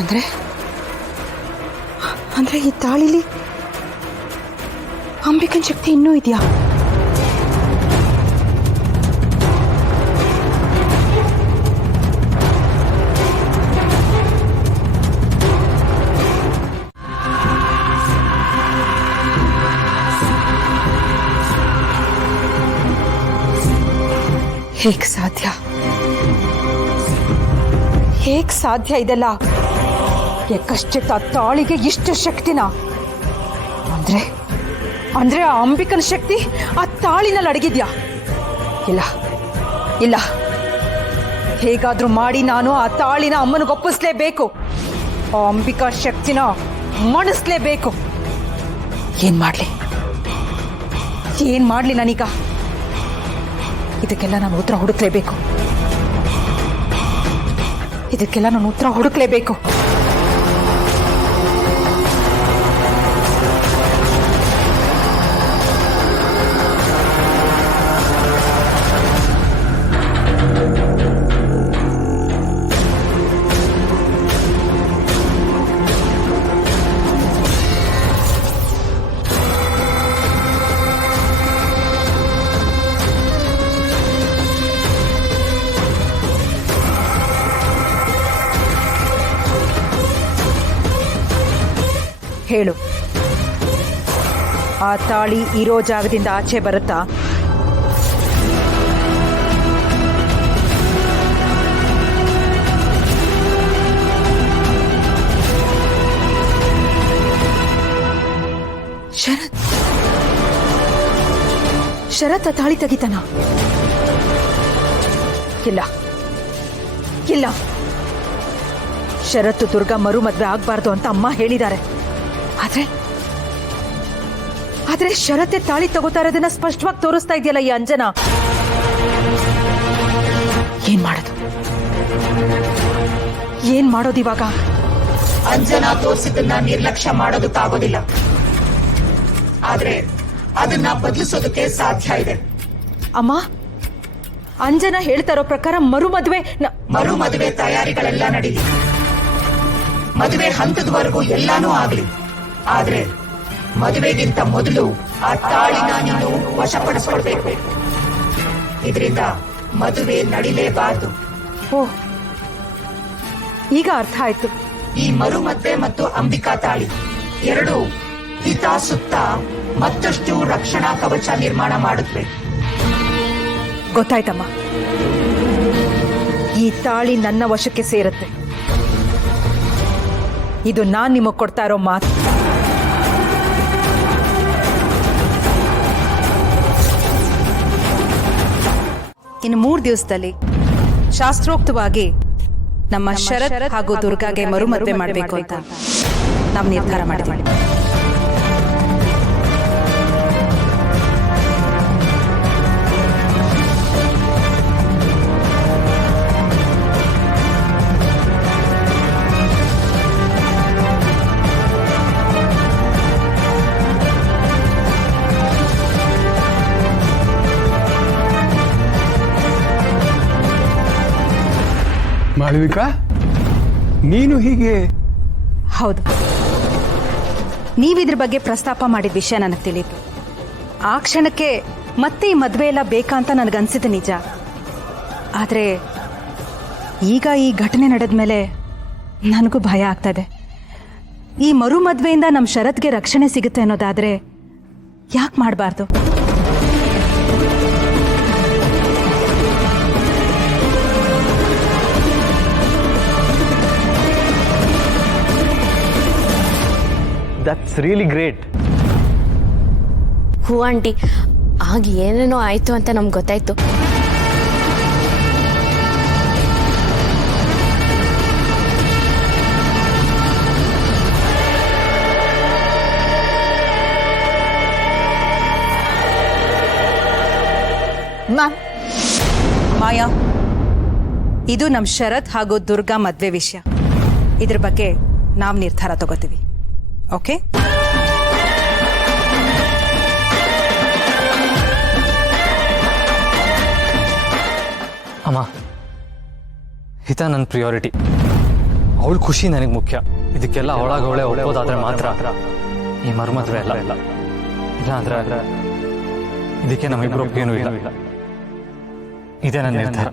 ಅಂದ್ರೆ ಅಂದ್ರೆ ಈ ತಾಳಿಲಿ ಅಂಬಿಕನ್ ಶಕ್ತಿ ಇನ್ನೂ ಇದೆಯಾ? ಹೇಗ್ ಸಾಧ್ಯ? ಹೇಗ್ ಸಾಧ್ಯ ಇದೆಲ್ಲ? ಯಾಕಷ್ಟೇ ತಾಳಿಗೆ ಇಷ್ಟು ಶಕ್ತಿನ? ಅಂದ್ರೆ ಅಂದ್ರೆ ಆ ಅಂಬಿಕನ ಶಕ್ತಿ ಆ ತಾಳಿನಲ್ಲಿ ಅಡಗಿದ್ಯಾ? ಇಲ್ಲ ಇಲ್ಲ, ಹೇಗಾದ್ರೂ ಮಾಡಿ ನಾನು ಆ ತಾಳಿನ ಅಮ್ಮನಿಗೆ ಒಪ್ಪಿಸ್ಲೇಬೇಕು. ಆ ಅಂಬಿಕಾ ಶಕ್ತಿನ ಮಣಿಸ್ಲೇಬೇಕು. ಏನ್ ಮಾಡ್ಲಿ ನಾನೀಗ? ಇದಕ್ಕೆಲ್ಲ ನಾನು ಉತ್ತರ ಹುಡುಕ್ಲೇಬೇಕು. ಹೇಳು, ಆ ತಾಳಿ ಇರೋ ಜಾಗದಿಂದ ಆಚೆ ಬರುತ್ತಾ? ಶರತ್ ಆ ತಾಳಿ ತೆಗಿತಾನ? ಇಲ್ಲ ಇಲ್ಲ, ಶರತ್ ದುರ್ಗಾ ಮರು ಮದ್ವೆ ಆಗ್ಬಾರ್ದು ಅಂತ ಅಮ್ಮ ಹೇಳಿದ್ದಾರೆ. ಆದ್ರೆ ಶರತ್ತೆ ತಾಳಿ ತಗೋತಾ ಇರೋದನ್ನ ಸ್ಪಷ್ಟವಾಗಿ ತೋರಿಸ್ತಾ ಇದೆಯಲ್ಲ ಈ ಅಂಜನಾ. ಏನ್ ಮಾಡೋದು ಇವಾಗ? ಅಂಜನಾ ತೋರಿಸಿದ್ದನ್ನ ನಿರ್ಲಕ್ಷ್ಯ ಮಾಡೋದಕ್ಕಾಗೋದಿಲ್ಲ, ಆದ್ರೆ ಅದನ್ನ ಬದಲಿಸೋದಕ್ಕೆ ಸಾಧ್ಯ ಇದೆ. ಅಮ್ಮ, ಅಂಜನಾ ಹೇಳ್ತಾ ಇರೋ ಪ್ರಕಾರ ಮರು ಮದುವೆ ತಯಾರಿಗಳೆಲ್ಲ ನಡೀಲಿ, ಮದುವೆ ಹಂತದವರೆಗೂ ಎಲ್ಲಾನೂ ಆಗ್ಲಿ. ಆದ್ರೆ ಮದುವೆಗಿಂತ ಮೊದಲು ಆ ತಾಳಿನ ನೀನು ವಶಪಡಿಸ್ಕೊಳ್ಬೇಕು. ಇದರಿಂದ ಮದುವೆ ನಡಿಲೇಬಾರದು. ಓಹ್, ಈಗ ಅರ್ಥ ಆಯ್ತು. ಈ ಮರು ಮದ್ವೆ ಮತ್ತು ಅಂಬಿಕಾ ತಾಳಿ ಎರಡು ಹಿತ ಸುತ್ತ ಮತ್ತಷ್ಟು ರಕ್ಷಣಾ ಕವಚ ನಿರ್ಮಾಣ ಮಾಡುತ್ತವೆ. ಗೊತ್ತಾಯ್ತಮ್ಮ, ಈ ತಾಳಿ ನನ್ನ ವಶಕ್ಕೆ ಸೇರುತ್ತೆ. ಇದು ನಾನ್ ನಿಮಗ್ ಕೊಡ್ತಾ ಇರೋ ಮಾತು. ಇನ್ನು 3 ದಿವಸದಲ್ಲಿ ಶಾಸ್ತ್ರೋಕ್ತವಾಗಿ ನಮ್ಮ ಶರತ್ ಹಾಗೂ ದುರ್ಗಾಗೆ ಮರು ಮದುವೆ ಮಾಡಬೇಕು ಅಂತ ನಾವು ನಿರ್ಧಾರ ಮಾಡಿದ್ವಿ. ಮಾಳವಿಕಾ, ನೀನು ಹೀಗೆ? ಹೌದು, ನೀವಿದ್ರ ಬಗ್ಗೆ ಪ್ರಸ್ತಾಪ ಮಾಡಿದ ವಿಷಯ ನನಗೆ ತಿಳಿಯಿತು. ಆ ಕ್ಷಣಕ್ಕೆ ಮತ್ತೆ ಈ ಮದುವೆ ಎಲ್ಲ ಬೇಕಾ ಅಂತ ನನಗನ್ಸಿದ್ದು ನಿಜ. ಆದರೆ ಈಗ ಈ ಘಟನೆ ನಡೆದ್ಮೇಲೆ ನನಗೂ ಭಯ ಆಗ್ತದೆ. ಈ ಮರು ಮದುವೆಯಿಂದ ನಮ್ಮ ಶರತ್ಗೆ ರಕ್ಷಣೆ ಸಿಗುತ್ತೆ ಅನ್ನೋದಾದ್ರೆ ಯಾಕೆ ಮಾಡಬಾರ್ದು? That's really great. Who aunty, ಆಗ ಏನೇನೋ ಆಯ್ತು ಅಂತ ನಮ್ಗೆ ಗೊತ್ತಾಯ್ತು. ಮಾಯಾ, ಇದು ನಮ್ಮ ಶರತ್ ಹಾಗೂ ದುರ್ಗಾ ಮದ್ವೆ ವಿಷಯ. ಇದ್ರ ಬಗ್ಗೆ ನಾವು ನಿರ್ಧಾರ ತಗೋತೀವಿ. ಓಕೆ? ಅಮ್ಮ, ಹಿತ ನನ್ನ ಪ್ರಿಯಾರಿಟಿ. ಅವಳ ಖುಷಿ ನನಗೆ ಮುಖ್ಯ. ಇದಕ್ಕೆಲ್ಲ ಅವಳಾಗವಳೆ ಒಪ್ಪೋದಾದ್ರೆ ಮಾತ್ರ ಈ ಮರ್ಮದ್ವೆ ಇಲ್ಲ ಇಲ್ಲ ಅಂದ್ರೆ ಇದಕ್ಕೆ ನಮ್ಮಿಬ್ರು ಒಪ್ಪಿಗೆನೂ ಇಲ್ಲ. ಇದೇ ನನ್ನ ನಿರ್ಧಾರ.